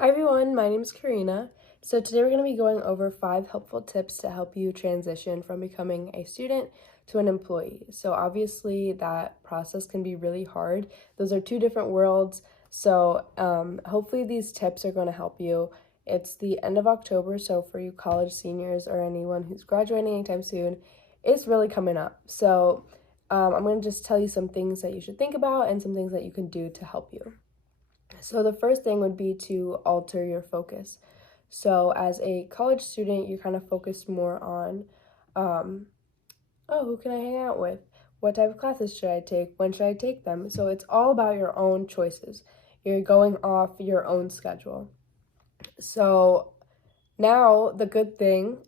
Hi everyone, my name is Karina. So today we're going to be going over 5 helpful tips to help you transition from becoming a student to an employee. So obviously that process can be really hard. Those are two different worlds. So hopefully these tips are going to help you. It's the end of October, so for you college seniors or anyone who's graduating anytime soon, it's really coming up. So I'm going to just tell you some things that you should think about and some things that you can do to help you. So the first thing would be to alter your focus. So as a college student, you're kind of focused more on, who can I hang out with? What type of classes should I take? When should I take them? So it's all about your own choices. You're going off your own schedule. So now the good thing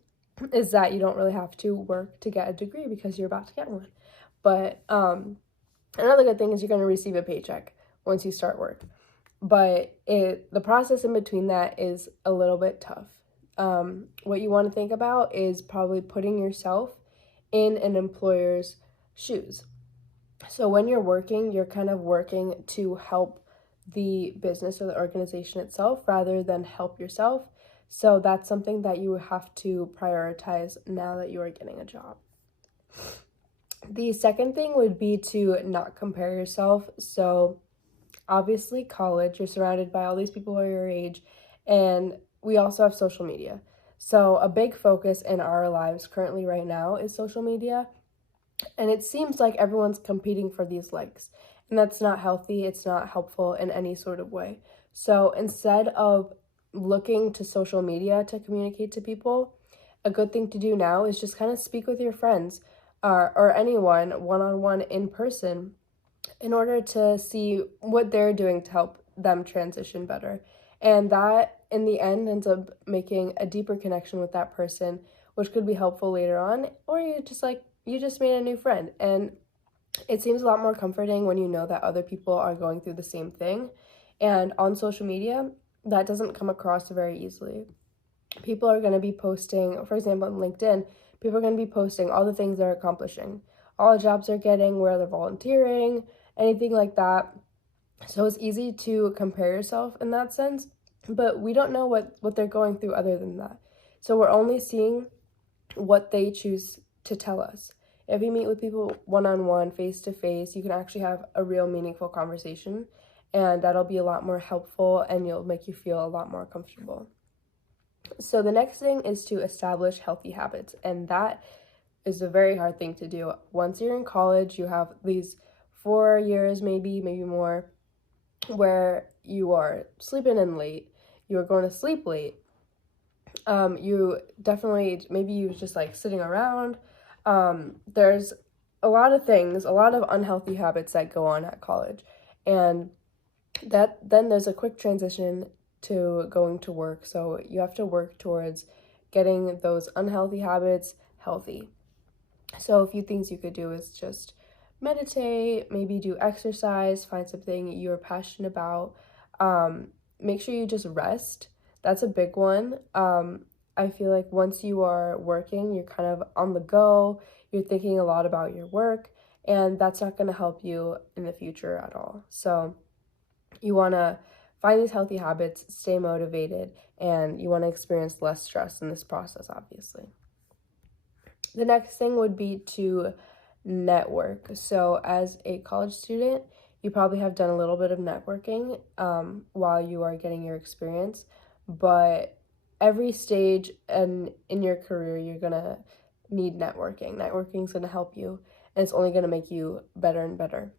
is that you don't really have to work to get a degree because you're about to get one. But another good thing is you're going to receive a paycheck once you start work. But the process in between that is a little bit tough. What you want to think about is probably putting yourself in an employer's shoes. So when you're working, you're kind of working to help the business or the organization itself rather than help yourself. So that's something that you have to prioritize now that you are getting a job. The second thing would be to not compare yourself. So obviously college, you're surrounded by all these people who are your age, and we also have social media. So a big focus in our lives currently right now is social media, and it seems like everyone's competing for these likes, and that's not healthy. It's not helpful in any sort of way. So instead of looking to social media to communicate to people, a good thing to do now is just kind of speak with your friends or anyone one-on-one in person in order to see what they're doing to help them transition better. And that, in the end, ends up making a deeper connection with that person, which could be helpful later on, or you just made a new friend. And it seems a lot more comforting when you know that other people are going through the same thing. And on social media, that doesn't come across very easily. People are going to be posting, for example, on LinkedIn, people are going to be posting all the things they're accomplishing, all the jobs they're getting, where they're volunteering, anything like that. So it's easy to compare yourself in that sense, but we don't know what they're going through other than that. So we're only seeing what they choose to tell us. If you meet with people one-on-one, face-to-face, you can actually have a real meaningful conversation, and that'll be a lot more helpful and you'll make you feel a lot more comfortable. So the next thing is to establish healthy habits, and that is a very hard thing to do. Once you're in college, you have these 4 years, maybe more, where you are sleeping in late, you are going to sleep late. You definitely, maybe you just like sitting around. There's a lot of things, a lot of unhealthy habits that go on at college. And then there's a quick transition to going to work. So you have to work towards getting those unhealthy habits healthy. So a few things you could do is just meditate, maybe do exercise, find something you're passionate about. Make sure you just rest. That's a big one. I feel like once you are working, you're kind of on the go, you're thinking a lot about your work, and that's not going to help you in the future at all. So you want to find these healthy habits, stay motivated, and you want to experience less stress in this process, obviously. The next thing would be to network. So as a college student, you probably have done a little bit of networking while you are getting your experience, but every stage in your career, you're going to need networking. Networking is going to help you, and it's only going to make you better and better.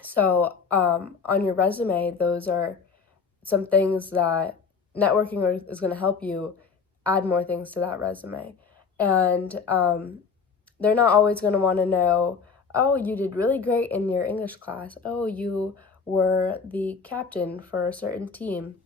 So on your resume, those are some things that networking is going to help you add more things to that resume. And they're not always going to want to know, oh, you did really great in your English class. Oh, you were the captain for a certain team.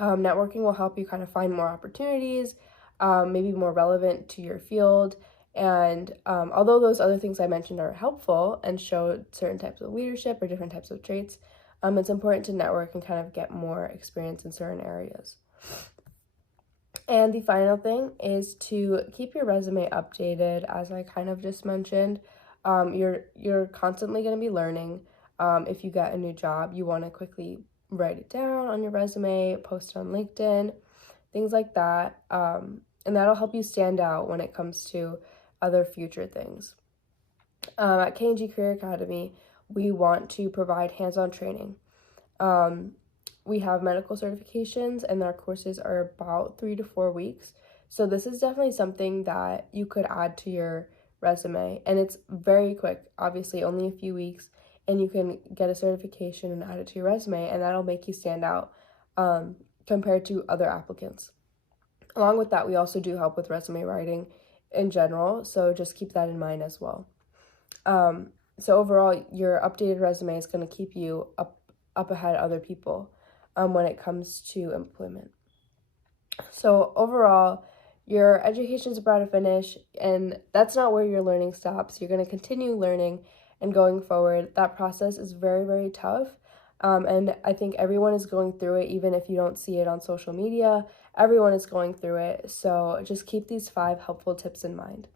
Networking will help you kind of find more opportunities, maybe more relevant to your field. And although those other things I mentioned are helpful and show certain types of leadership or different types of traits, it's important to network and kind of get more experience in certain areas. And the final thing is to keep your resume updated. As I kind of just mentioned, you're constantly going to be learning. If you get a new job, you want to quickly write it down on your resume, post it on LinkedIn, things like that. And that'll help you stand out when it comes to other future things. At K&G Career Academy, we want to provide hands-on training. We have medical certifications, and our courses are about 3 to 4 weeks. So this is definitely something that you could add to your resume, and it's very quick, obviously only a few weeks, and you can get a certification and add it to your resume, and that'll make you stand out compared to other applicants. Along with that, we also do help with resume writing in general, so just keep that in mind as well. So overall, your updated resume is going to keep you up ahead of other people when it comes to employment. So overall, your education is about to finish, and that's not where your learning stops. You're going to continue learning and going forward. That process is very, very tough, and I think everyone is going through it, even if you don't see it on social media. Everyone is going through it, so just keep these 5 helpful tips in mind.